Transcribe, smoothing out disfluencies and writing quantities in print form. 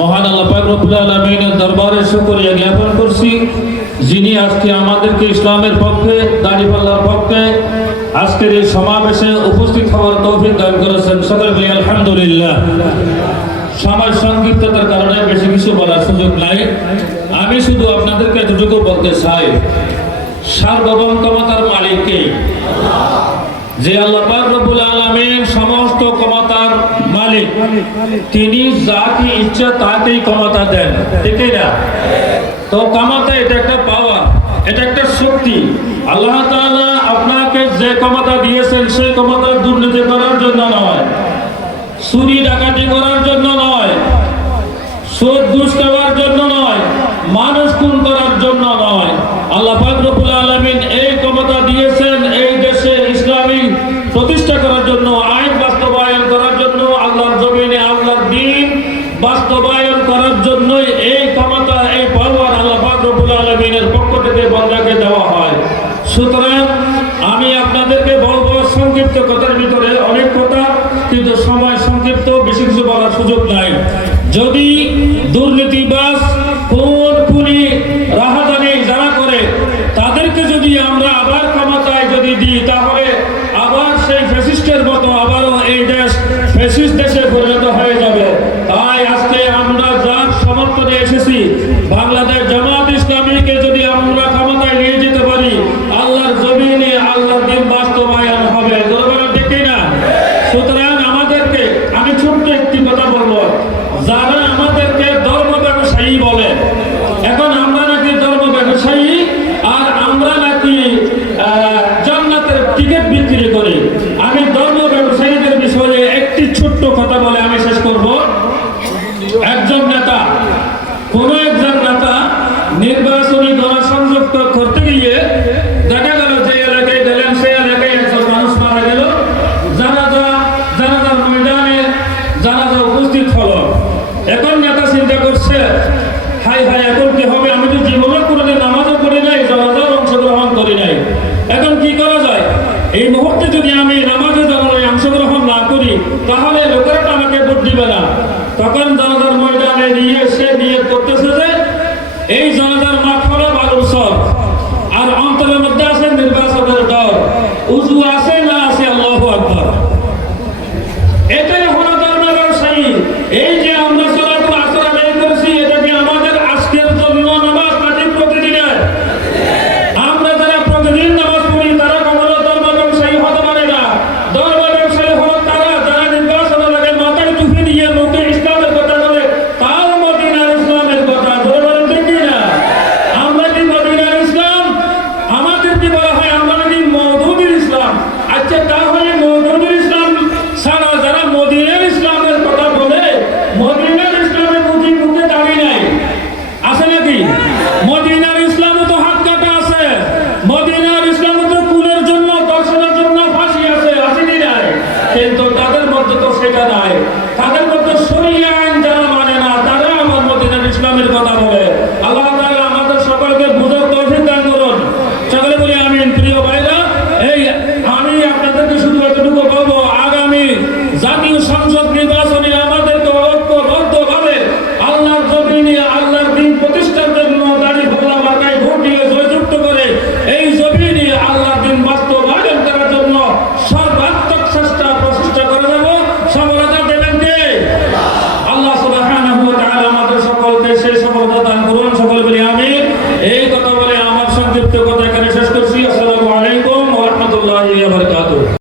মহান আল্লাহ পাক রব্বুল আলামিনের দরবারে শুকরিয়া জ্ঞাপন করছি, যিনি আজকে আমাদেরকে ইসলামের পক্ষে, দাঁড়িপাল্লার পক্ষে আজকের এই সমাবেশে উপস্থিত হওয়ার তৌফিক দান করেছেন। সকলে বলি আলহামদুলিল্লাহ। সময় সংক্ষিপ্ততার কারণে বেশি কিছু বলার সুযোগ নাই। আমি শুধু আপনাদেরকে এতটুকু বলতে চাই, সার্বভৌম ক্ষমতার মালিক কে? যে আল্লাহ পাক রব্বুল আলামিন সমস্ত ক্ষমতার মালিক, তিনি যাকে ইচ্ছা তাকেই ক্ষমতা দেন, ঠিক না? তো ক্ষমতা এটা একটা পাওয়ার, এটা একটা শক্তি। আল্লাহ তাআলা আপনাকে যে ক্ষমতা দিয়েছেন সেই ক্ষমতা দুর্নীতি করার জন্য নয়, চুরি ডাকাতি করার জন্য নয়, সুদ ঘুষ খাওয়ার জন্য নয়, মানুষ খুন করার জন্য নয়। আল্লাহ পাক রব্বুল আলামিন এই ক্ষমতা দিয়েছেন এই দেশে ইসলামী প্রতিষ্ঠা করার জন্য, আইন বাস্তবায়ন করার জন্য, আল্লাহর জমিনে আল্লাহর দ্বীন বাস্তবায়ন করার জন্যই এই ক্ষমতা, এই পাওয়ার আল্লাহ পাক রব্বুল আলামিনের পক্ষ থেকে বান্দাকে দেওয়া হয়। সুতরাং আমি আপনাদেরকে বলবো, সংক্ষিপ্ত কথার ভিতরে অনেক কথা, কিন্তু সময় সংক্ষিপ্ত, বেশি কিছু বলার সুযোগ নাই। যদি দুর্নীতিবাজ, খুন খুনি, রাহাজানি যারা করে তাদেরকে যদি আমরা আবার ক্ষমতায় যদি দিই, তাহলে আবার সেই ফ্যাসিস্টের মতো আবারও এই দেশ ফ্যাসিস্ট দেশে পরিণত হয়ে যাবে। তাই আজকে আমরা যার সমর্থনে এসেছি, বাংলাদেশ জামাত ইসলামীকে যদি আমরা ক্ষমতায় নিয়ে যেতে পারি, আল্লাহর জমিনে আল্লাহর দ্বীন বাস্তবায়ন হবে। ঠিক না? সুতরাং আমাদেরকে, আমি ছোট্ট একটি কথা বলবো, যারা আমাদেরকে ধর্ম ব্যবসায়ী বলে, এখন আমরা নাকি ধর্ম ব্যবসায়ী আর আমরা নাকি জান্নাতের টিকিট বিক্রি করি। আমি ধর্ম ব্যবসায়ীদের বিষয়ে একটি ছোট্ট কথা বলে আমি শেষ করব। একজন নেতা, কোন একজন নেতা নির্বাচনী গণসংযোগ করতে গিয়ে দেখা গেল যে এলাকায় গেলেন, সেই এলাকায় একজন মানুষ মারা গেল, জানাজার ময়দানে জানাজা উপস্থিত হলো। এখন নেতা চিন্তা করছে, হাই হাই এখন কি হবে, আমি তো জীবনে কোনোদিন নামাজও পড়ি নাই, জানাজার অংশগ্রহণ করি নাই, এখন কি করা যায়? এই মুহূর্তে যদি আমি নামাজে অংশগ্রহণ না করি, তাহলে লোকেরা তো আমাকে ভোট দিবে না। তখন জানাজার ময়দানে নিয়ে সে নিয়ে করতেছে যে এই জানাজার মাঠ হলো বালুর চর, আর অন্তরের মধ্যে আছে নির্বাচনের ডর, উজু আছে না আছে আল্লাহু আকবার। এটাই হলো ধর্ম ব্যবসায়ী। এই যে আমরা সালাতুল আসর আদায় করছি, এটা কি আমাদের আজকের জন্য নামাজ নাকি প্রতিদিনের? আমরা যারা প্রতিদিন নামাজ পড়ি তারা কখনো ধর্ম ব্যবসায়ী হতে পারে না। ধর্ম ব্যবসায়ী হলো তারা যারা নির্বাচনের আগে মাথায় টুপি দিয়ে মুখে ইসলামের কথা বলে, তাও মদিনার ইসলামের কথা বলে, ঠিক না? আমরা কি মদিনার ইসলাম? আমাদের কি বলা হয় আমরা নাকি মওদুদির ইসলাম? আচ্ছা, তাহলে মওদুদির ইসলাম ছাড়া যারা মদিনার ইসলামের কথা বলে, মদিনার ইসলামের মুখে দাঁড়িয়ে নাই, আছে নাকি? মদিনার ইসলামে তো হাত কাটা আছে, মদিনার ইসলামে তো কুলের জন্য, দর্শনের জন্য ফাঁসি আছে, আসেনি নাই? কিন্তু তাদের মধ্যে তো সেটা নাই। তাদের মধ্যে শরীয়ত আইন যারা মানে না, তারা আমার মদিনার ইসলামের কথা বলে। আল্লাহ তাআলা আমাদের সকলকে বুঝার তৌফিক দান করুন। সকলে বলি আমিন। প্রিয় ভাইরা, এই আমি আপনাদেরকে শুধু এতটুকু বলবো, আগামী জাতীয় সংসদ নির্বাচনে আমাদেরকে ঐক্যবদ্ধভাবে আল্লাহর জমিনে আল্লাহর দ্বীন প্রতিষ্ঠার জন্য দাঁড়িপাল্লা মার্কায় ভোট দিয়ে জয়যুক্ত করে এই জমিনে আল্লাহর দ্বীন বাস্তবায়ন করার জন্য সর্বাত্মক প্রচেষ্টা করে যাব। সফলতা দেবেন কে? আল্লাহ সুবহানাহু ওয়া তাআলা আমাদের সকলকে সেই সফলতা দান করুন। সকলে বলি আমিন। এই কথা বলে আমার সংক্ষিপ্ত